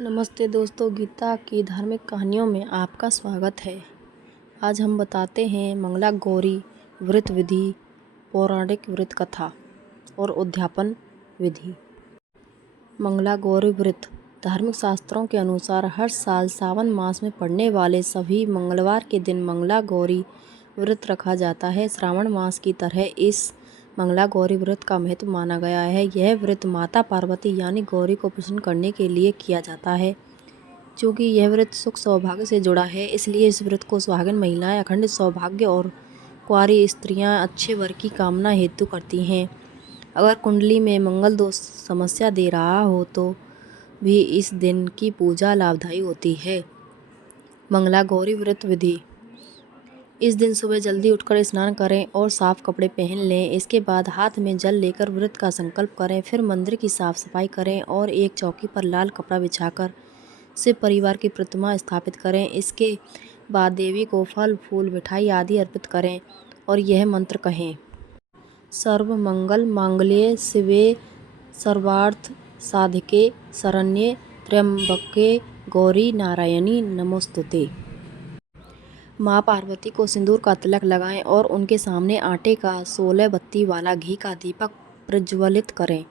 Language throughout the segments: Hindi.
नमस्ते दोस्तों, गीता की धार्मिक कहानियों में आपका स्वागत है। आज हम बताते हैं मंगला गौरी व्रत विधि, पौराणिक व्रत कथा और उद्यापन विधि। मंगला गौरी व्रत धार्मिक शास्त्रों के अनुसार हर साल सावन मास में पड़ने वाले सभी मंगलवार के दिन मंगला गौरी व्रत रखा जाता है। श्रावण मास की तरह इस मंगला गौरी व्रत का महत्व माना गया है। यह व्रत माता पार्वती यानी गौरी को प्रसन्न करने के लिए किया जाता है। चूँकि यह व्रत सुख सौभाग्य से जुड़ा है, इसलिए इस व्रत को सुहागिन महिलाएं अखंड सौभाग्य और कुंवारी स्त्रियां अच्छे वर की कामना हेतु करती हैं। अगर कुंडली में मंगल दोष समस्या दे रहा हो तो भी इस दिन की पूजा लाभदायी होती है। मंगला गौरी व्रत विधि। इस दिन सुबह जल्दी उठकर स्नान करें और साफ कपड़े पहन लें। इसके बाद हाथ में जल लेकर व्रत का संकल्प करें। फिर मंदिर की साफ सफाई करें और एक चौकी पर लाल कपड़ा बिछाकर शिव परिवार की प्रतिमा स्थापित करें। इसके बाद देवी को फल फूल मिठाई आदि अर्पित करें और यह मंत्र कहें। सर्व मंगल मांगल्ये शिवे सर्वार्थ साधिके शरण्ये त्र्यंबके गौरी नारायणी नमोस्तुते। माँ पार्वती को सिंदूर का तिलक लगाएं और उनके सामने आटे का 16 बत्ती वाला घी का दीपक प्रज्वलित करें।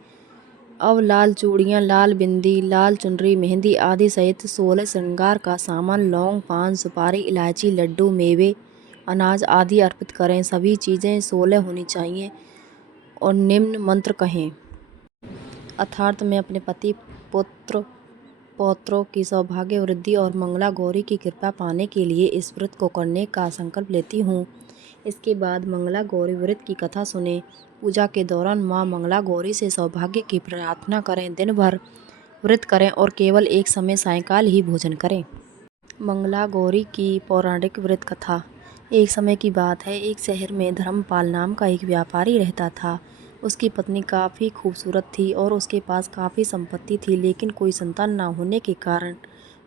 अब लाल चूड़ियाँ, लाल बिंदी, लाल चुनरी, मेहंदी आदि सहित 16 श्रृंगार का सामान, लौंग, पान, सुपारी, इलायची, लड्डू, मेवे, अनाज आदि अर्पित करें। सभी चीज़ें 16 होनी चाहिए और निम्न मंत्र कहें। अर्थात मैं अपने पति, पुत्र, पौत्रों की सौभाग्य वृद्धि और मंगला गौरी की कृपा पाने के लिए इस व्रत को करने का संकल्प लेती हूँ। इसके बाद मंगला गौरी व्रत की कथा सुने। पूजा के दौरान माँ मंगला गौरी से सौभाग्य की प्रार्थना करें। दिन भर व्रत करें और केवल एक समय सायंकाल ही भोजन करें। मंगला गौरी की पौराणिक व्रत कथा। एक समय की बात है, एक शहर में धर्मपाल नाम का एक व्यापारी रहता था। उसकी पत्नी काफ़ी खूबसूरत थी और उसके पास काफ़ी संपत्ति थी, लेकिन कोई संतान न होने के कारण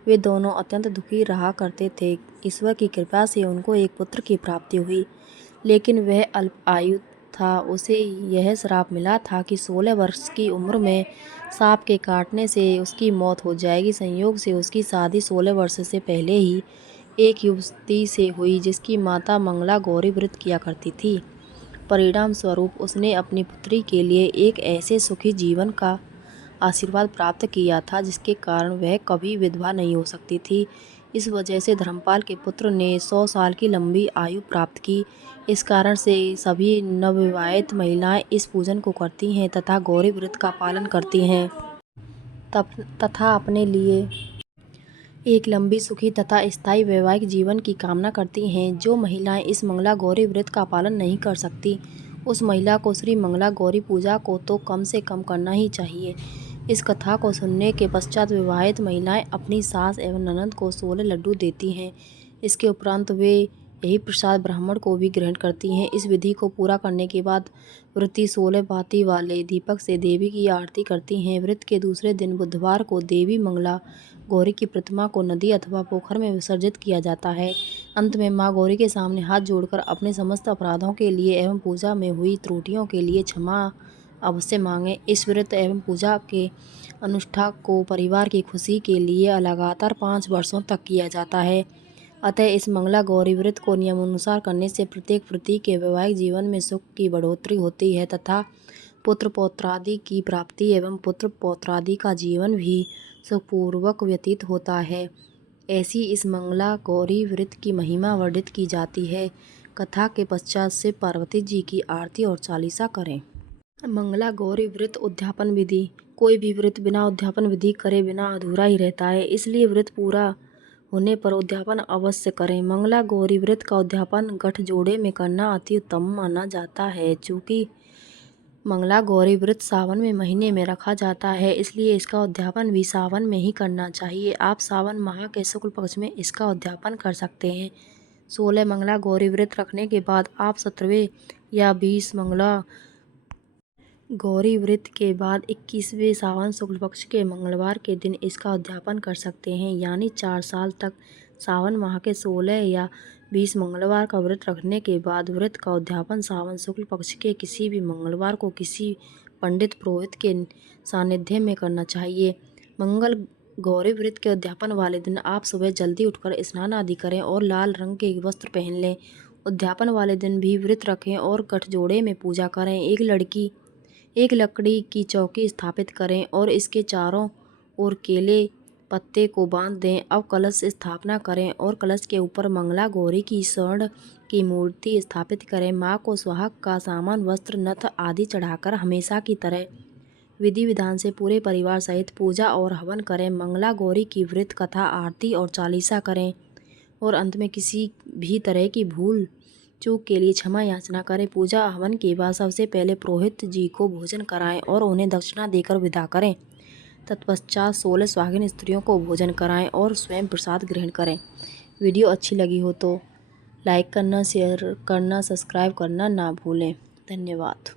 वे दोनों अत्यंत दुखी रहा करते थे। ईश्वर की कृपा से उनको एक पुत्र की प्राप्ति हुई, लेकिन वह अल्प आयु था। उसे यह श्राप मिला था कि 16 वर्ष की उम्र में सांप के काटने से उसकी मौत हो जाएगी। संयोग से उसकी शादी 16 वर्ष से पहले ही एक युवती से हुई जिसकी माता मंगला गौरी व्रत किया करती थी। परिणाम स्वरूप उसने अपनी पुत्री के लिए एक ऐसे सुखी जीवन का आशीर्वाद प्राप्त किया था जिसके कारण वह कभी विधवा नहीं हो सकती थी। इस वजह से धर्मपाल के पुत्र ने 100 साल की लंबी आयु प्राप्त की। इस कारण से सभी नवविवाहित महिलाएं इस पूजन को करती हैं तथा गौरी व्रत का पालन करती हैं तथा अपने लिए एक लंबी, सुखी तथा स्थायी वैवाहिक जीवन की कामना करती हैं। जो महिलाएं इस मंगला गौरी व्रत का पालन नहीं कर सकती, उस महिला को श्री मंगला गौरी पूजा को तो कम से कम करना ही चाहिए। इस कथा को सुनने के पश्चात विवाहित महिलाएं अपनी सास एवं ननद को 16 लड्डू देती हैं। इसके उपरांत वे यही प्रसाद ब्राह्मण को भी ग्रहण करती हैं। इस विधि को पूरा करने के बाद व्रती 16 बाती वाले दीपक से देवी की आरती करती हैं। व्रत के दूसरे दिन बुधवार को देवी मंगला गौरी की प्रतिमा को नदी अथवा पोखर में विसर्जित किया जाता है। अंत में माँ गौरी के सामने हाथ जोड़कर अपने समस्त अपराधों के लिए एवं पूजा में हुई त्रुटियों के लिए क्षमा अवश्य मांगें। इस व्रत एवं पूजा के अनुष्ठान को परिवार की खुशी के लिए लगातार 5 वर्षों तक किया जाता है। अतः इस मंगला गौरी व्रत को नियमानुसार करने से प्रत्येक व्रती के वैवाहिक जीवन में सुख की बढ़ोतरी होती है तथा पुत्र पौत्रादि की प्राप्ति एवं पुत्र पौत्रादि का जीवन भी सुखपूर्वक व्यतीत होता है। ऐसी इस मंगला गौरी व्रत की महिमा वर्णित की जाती है। कथा के पश्चात शिव पार्वती जी की आरती और चालीसा करें। मंगला गौरी व्रत उद्यापन विधि। कोई भी व्रत बिना उद्यापन विधि करे बिना अधूरा ही रहता है, इसलिए व्रत पूरा होने पर उद्यापन अवश्य करें। मंगला गौरी व्रत का उद्यापन गठजोड़े में करना अति उत्तम माना जाता है। चूँकि मंगला गौरी व्रत सावन में महीने में रखा जाता है, इसलिए इसका उद्यापन भी सावन में ही करना चाहिए। आप सावन माह के शुक्ल पक्ष में इसका उद्यापन कर सकते हैं। 16 मंगला गौरी व्रत रखने के बाद आप 17वें या 20 मंगला गौरी व्रत के बाद 21वें सावन शुक्ल पक्ष के मंगलवार के दिन इसका उद्यापन कर सकते हैं। यानी 4 साल तक सावन माह के 16 या 20 मंगलवार का व्रत रखने के बाद व्रत का उद्यापन सावन शुक्ल पक्ष के किसी भी मंगलवार को किसी पंडित पुरोहित के सानिध्य में करना चाहिए। मंगल गौरी व्रत के उद्यापन वाले दिन आप सुबह जल्दी उठकर स्नान आदि करें और लाल रंग के वस्त्र पहन लें। उद्यापन वाले दिन भी व्रत रखें और गठजोड़े में पूजा करें। एक लकड़ी की चौकी स्थापित करें और इसके चारों ओर केले पत्ते को बांध दें। अब कलश स्थापना करें और कलश के ऊपर मंगला गौरी की स्वर्ण की मूर्ति स्थापित करें। माँ को सुहाग का सामान, वस्त्र, नथ आदि चढ़ाकर हमेशा की तरह विधि विधान से पूरे परिवार सहित पूजा और हवन करें। मंगला गौरी की व्रत कथा, आरती और चालीसा करें और अंत में किसी भी तरह की भूल चूक के लिए क्षमा याचना करें। पूजा हवन के बाद सबसे पहले पुरोहित जी को भोजन कराएं और उन्हें दक्षिणा देकर विदा करें। तत्पश्चात 16 सुहागिन स्त्रियों को भोजन कराएं और स्वयं प्रसाद ग्रहण करें। वीडियो अच्छी लगी हो तो लाइक करना, शेयर करना, सब्सक्राइब करना ना भूलें। धन्यवाद।